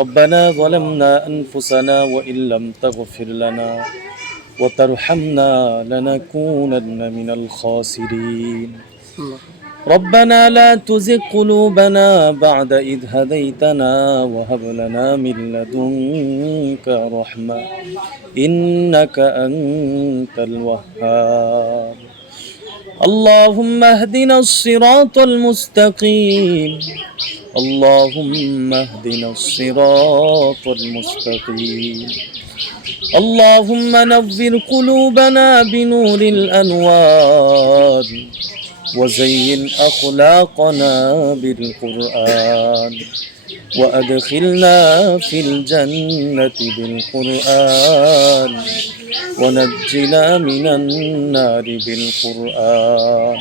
ربنا ظلمنا أنفسنا وإن لم تغفر لنا وترحمنا لنكونن من الخاسرين ربنا لا تزغ قلوبنا بعد إذ هديتنا وهب لنا من لدنك رحمة إنك أنت الوهاب اللهم اهدنا الصراط المستقيم اللهم اهدنا الصراط المستقيم اللهم نور قلوبنا بنور الأنوار وزين أخلاقنا بالقرآن وأدخلنا في الجنة بالقرآن ونجنا من النار بالقرآن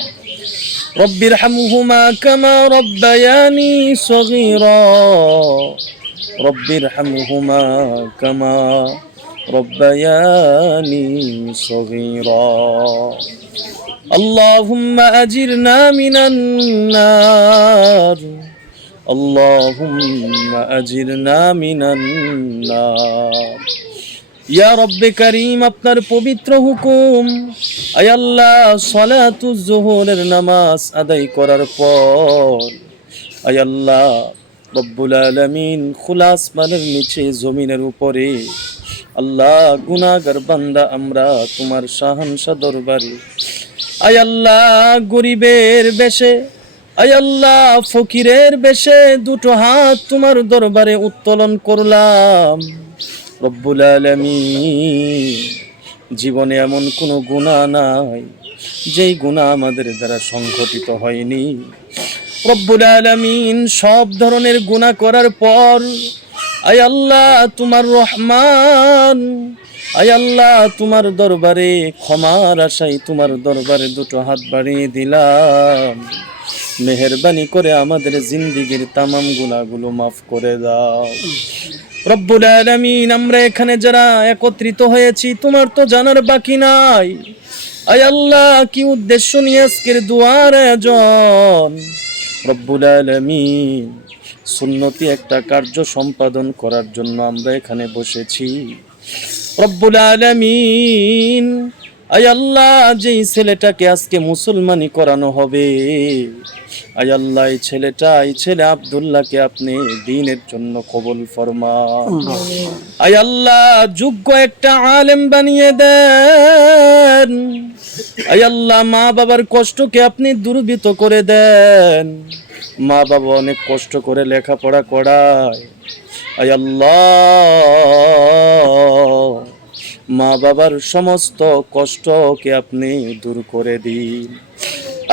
رب ارحمهما كما ربياني صغيرا رب ارحمهما كما ربياني صغيرا اللهم أجرنا من النار اللهم أجرنا من النار ইয়া রব্বে করিম, আপনার পবিত্র হুকুম, আয় আল্লাহ, সালাতুজ জোহরের নামাজ আদায় করার পর আয় আল্লাহ রব্বুল আলামিন খোলা আসমানের নিচে জমিনের উপরে আল্লাহ গুনাহগার বান্দা আমরা তোমার শাহানশাহ দরবারে আয় আল্লাহ গরিবের বেশে আয় আল্লাহ ফকিরের বেশে দুটো হাত তোমার দরবারে উত্তোলন করলাম। রব্বুল আলামিন, জীবনে এমন কোনো গুনাহ নাই যেই গুনাহ আমাদের দ্বারা সংঘটিত হয়নি। রব্বুল আলামিন, সব ধরনের গুনাহ করার পর আয় আল্লাহ তোমার রহমান, আয় আল্লাহ তোমার দরবারে ক্ষমার আশায় তোমার দরবারে দুটো হাত বাড়িয়ে দিলাম। মেহেরবানি করে আমাদের জিন্দেগীর তামাম গুনাহগুলো মাফ করে দাও। রব্বুল আলামিন, আমরা এখানে যারা একত্রিত হয়েছি তোমার তো জানার বাকি নাই। আয় আল্লাহ, কি উদ্দেশ্য নিয়ে আজকের দুয়ার আয়োজন? রব্বুল আলামিন, সুন্নতি একটা কার্য সম্পাদন করার জন্য আমরা এখানে বসেছি। রব্বুল আলামিন, আয় আল্লাহ, যেই ছেলেটাকে আজকে মুসলমানি করানো হবে, আয় আল্লাহ এই ছেলে আব্দুল্লাহকে আপনি দ্বীনের জন্য কবুল ফরমান। আয় আল্লাহ, যোগ্য একটা আলেম বানিয়ে দেন। আয় আল্লাহ, মা বাবার কষ্টকে আপনি দূরীভূত করে দেন। মা বাবা অনেক কষ্ট করে লেখাপড়া করায়। আয় আল্লাহ, মা বাবার সমস্ত কষ্টকে আপনি দূর করে দিন।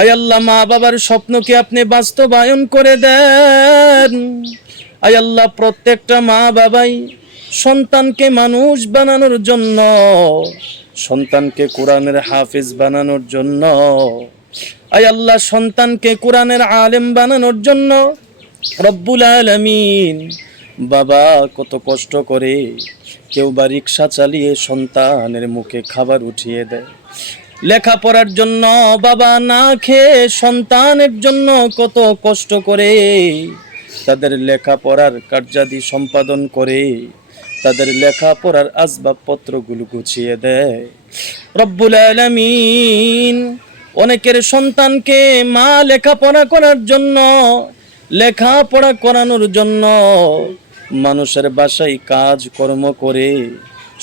আয় আল্লাহ, মা বাবার স্বপ্নকে আপনি বাস্তবায়ন করে দেন। আয় আল্লাহ, প্রত্যেকটা মা বাবাই সন্তানকে মানুষ বানানোর জন্য, সন্তানকে কোরআনের হাফেজ বানানোর জন্য, আয় আল্লাহ সন্তানকে কোরআনের আলেম বানানোর জন্য রব্বুল আলামিন, বাবা কত কষ্ট করে, কেউ বা রিক্সা চালিয়ে সন্তানের মুখে খাবার উঠিয়ে দেয়। লেখাপড়ার জন্য বাবা না খেয়ে সন্তানের জন্য কত কষ্ট করে তাদের লেখাপড়ার কার্যাদি সম্পাদন করে, তাদের লেখাপড়ার আসবাবপত্রগুলো গুছিয়ে দেয়। রব্বুল আলামিন, অনেকের সন্তানকে মা লেখাপড়া করার জন্য, লেখাপড়া করানোর জন্য মানুষের বাসায় কাজ কর্ম করে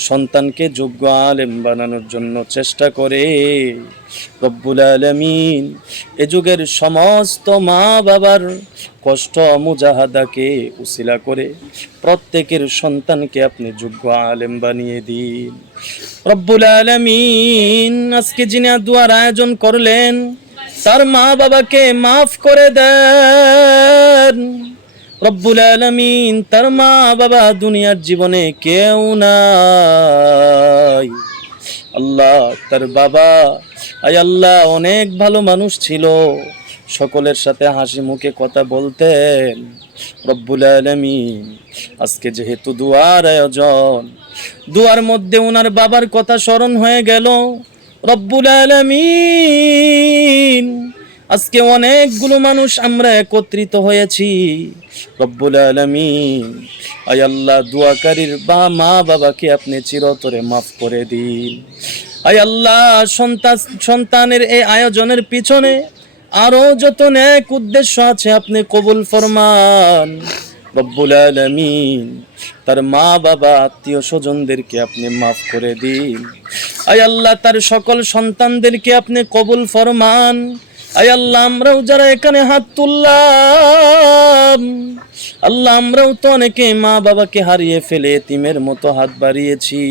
সন্তানকে যোগ্য আলেম বানানোর জন্য চেষ্টা করে। রব্বুল আলামিন, এ যুগের সমস্ত মা বাবার কষ্ট মুজাহাদাকে উসিলা করে প্রত্যেকের সন্তানকে আপনি যোগ্য আলেম বানিয়ে দিন। রব্বুল আলামিন, আজকে যিনি দুয়ার আয়োজন করলেন তার মা বাবাকে মাফ করে দেন। রব্বুল আলামিন, তার মা বাবা দুনিয়ার জীবনে কেউ নাই। আল্লাহ, তার বাবা আয় আল্লাহ অনেক ভালো মানুষ ছিল, সকলের সাথে হাসি মুখে কথা বলতেন। রব্বুল আলামিন, আজকে যেহেতু দুয়ার আয়োজন, দুয়ার মধ্যে ওনার বাবার কথা স্মরণ হয়ে গেল। রব্বুল আলামিন, আজকে অনেকগুলো মানুষ আমরা একত্রিত হয়েছি রব্বুল আলামিন। আয় আল্লাহ, দোয়াকারীর মা বাবাকে আপনি চিরতরে মাফ করে দিন। আয় আল্লাহ, সন্তানের এই আয়োজনের পিছনে আরো যত নেক উদ্দেশ্য আছে আপনি কবুল ফরমান রব্বুল আলামিন। তার মা বাবা আত্মীয় স্বজনদেরকে আপনি মাফ করে দিন। আয় আল্লাহ, তার সকল সন্তানদেরকে আপনি কবুল ফরমান। আয় আল্লাহ, আমরাও যারা এখানে হাত তুললাম, আল্লাহ আমরাও তো অনেকে মা বাবাকে হারিয়ে ফেলে এতিমের মতো হাত বাড়িয়েছি।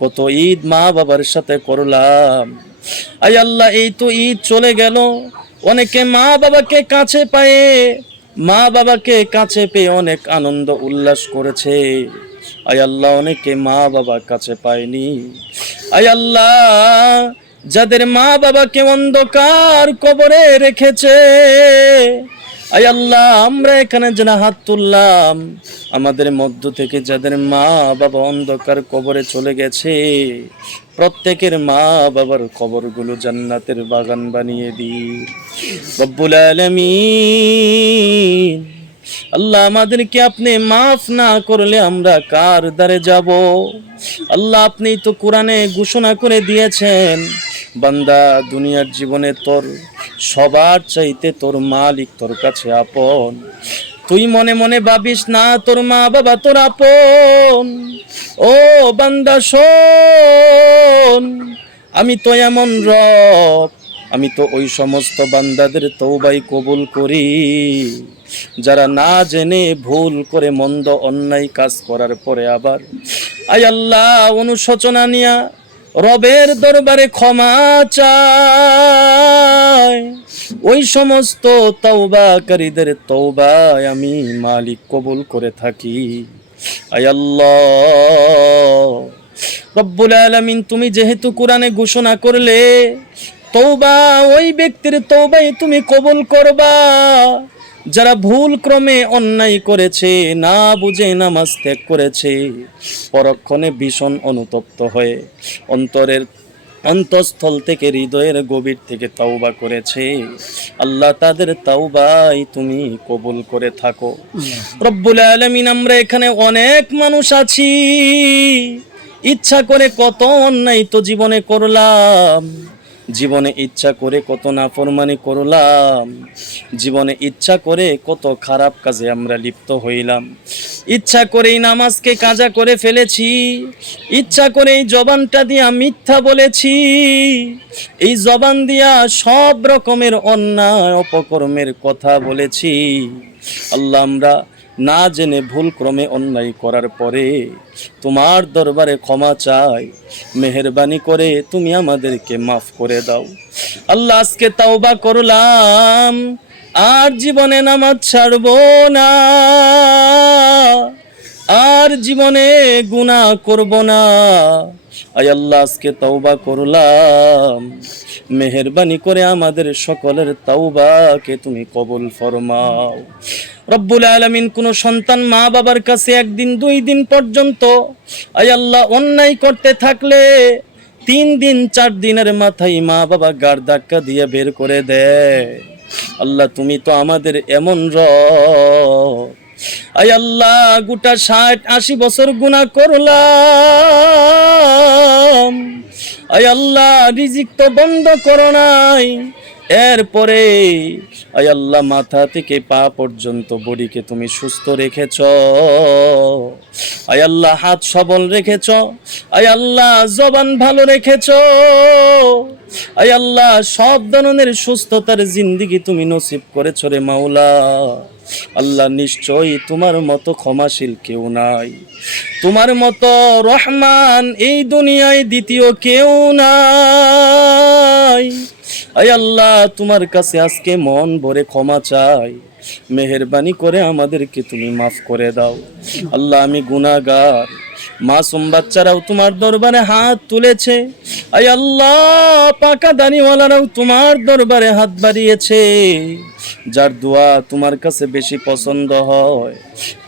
কত ঈদ মা বাবার সাথে করলাম। আয় আল্লাহ, এই তো ঈদ চলে গেল, অনেকে মা বাবাকে কাছে পেয়ে অনেক আনন্দ উল্লাস করেছে। আয় আল্লাহ, অনেকে মা বাবা কাছে পায়নি। আয় আল্লাহ, যাদের মা বাবাকে অন্ধকার কবরে রেখেছে, আয় আল্লাহ, আমরা এখানে যারা হাত তুললাম, আমাদের মধ্য থেকে যাদের মা বাবা অন্ধকার কবরে চলে গেছে, প্রত্যেকের মা বাবার কবরগুলো জান্নাতের বাগান বানিয়ে দিন রব্বুল আলামিন। আল্লাহ, আমাদেরকে আপনি মাফ না করলে আমরা কার দ্বারে যাব? আল্লাহ, আপনি তো কোরআনে ঘোষণা করে দিয়েছেন, বান্দা দুনিয়ার জীবনে তোর সবার চাইতে তোর মালিক তোর কাছে আপন। তুই মনে মনে ভাবিস না তোর মা বাবা তোর আপন। ও বান্দা শোন, আমি তো এমন রব, আমি তো ওই সমস্ত বান্দাদের তওবাই কবুল করি যারা না জেনে ভুল করে মন্দ অন্যায় কাজ করার পরে আবার আয় আল্লাহ অনুশোচনা নিয়া রবের দরবারে ক্ষমা চায়। ওই সমস্ত তওবাকারীদের তওবায় আমি মালিক কবুল করে থাকি। আয় আল্লাহ রব্বুল আলামিন, তুমি যেহেতু কোরআনে ঘোষণা করলে তওবা ওই ব্যক্তির তওবাই তুমি কবুল করবা যারা ভুল ক্রমে অন্যায় করেছে, না বুঝে নামাজ ত্যাগ করেছে, পরক্ষণে ভীষণ অনুতপ্ত হয়ে অন্তঃস্থল থেকে হৃদয়ের গভীর থেকে তওবা করেছে। আল্লাহ, তাদের তওবাই তুমি কবুল করে থাকো রব্বুল আলামিন। আমরা এখানে অনেক মানুষ আছি, ইচ্ছা করে কত অন্যায় তো জীবনে করলাম, জীবনে ইচ্ছা করে কত নাফরমানি করলাম, জীবনে ইচ্ছা করে কত খারাপ কাজে আমরা লিপ্ত হইলাম, ইচ্ছা করেই নামাজকে কাজা করে ফেলেছি, ইচ্ছা করেই জবানটা দিয়া মিথ্যা বলেছি, এই জবান দিয়া সব রকমের অন্যায় অপকর্মের কথা বলেছি। আল্লাহ, আমরা না জেনে ভুল ক্রমে অন্যায় করার পরে তোমার দরবারে ক্ষমা চাই, মেহেরবানি করে তুমি আমাদেরকে মাফ করে দাও। আল্লাহ, আজকে তওবা করলাম, আর জীবনে নামাজ ছাড়বো না, আর জীবনে গুনাহ করব না। আয় আল্লাহ, আজকে তওবা করলাম, মেহেরবানি করে আমাদের সকলের তওবাকে তুমি কবুল ফরমাও রব্বুল আলামিন। কোন সন্তান মা বাবার কাছে একদিন 2 দিন পর্যন্ত আয় আল্লাহ অন্যায় করতে থাকলে 3 দিন 4 দিনের মাথায় মা বাবা গাড় ধাক্কা দিয়ে বের করে দেয়। আল্লাহ, তুমি তো আমাদের এমন রব। আয় আল্লাহ, গোটা 60-80 বছর গুনাহ করলাম, আয় আল্লাহ রিজিক তো বন্ধ করো নাই, এরপরে আয় আল্লাহ মাথা থেকে পা পর্যন্ত বডিকে তুমি সুস্থ রেখেছ, আয় আল্লাহ হাত সবল রেখেছ, আয় আল্লাহ জবান ভালো রেখেছ, আয় আল্লাহ সব ধরনের সুস্থতার জিন্দেগি তুমি নসিব করেছ রে মাওলা। আল্লাহ, নিশ্চয়ই তোমার মতো ক্ষমাশীল কেউ নাই, তোমার মতো রহমান এই দুনিয়ায় দ্বিতীয় কেউ নাই। আয় আল্লাহ, তোমার কাছে আজকে মন ভরে ক্ষমা চাই, মেহেরবানি করে আমাদেরকে তুমি মাফ করে দাও। আল্লাহ, আমি গুনাহগার, মাসুম বাচ্চারাও তোমার দরবারে হাত তুলেছে, আয় আল্লাহ পাকা দাড়িওয়ালারাও তোমার দরবারে হাত বাড়িয়েছে, যার দোয়া তোমার কাছে বেশি পছন্দ হয়,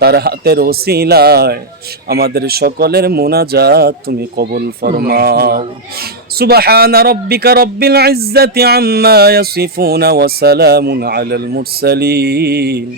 তার হাতের ওসিলায় আমাদের সকলের মোনাজাত তুমি কবুল ফরমাও। সুবহান রাব্বিকা রব্বিল ইজ্জাতি আম্মা ইয়াসিফুন ওয়া সালামুন আলাল মুরসালিন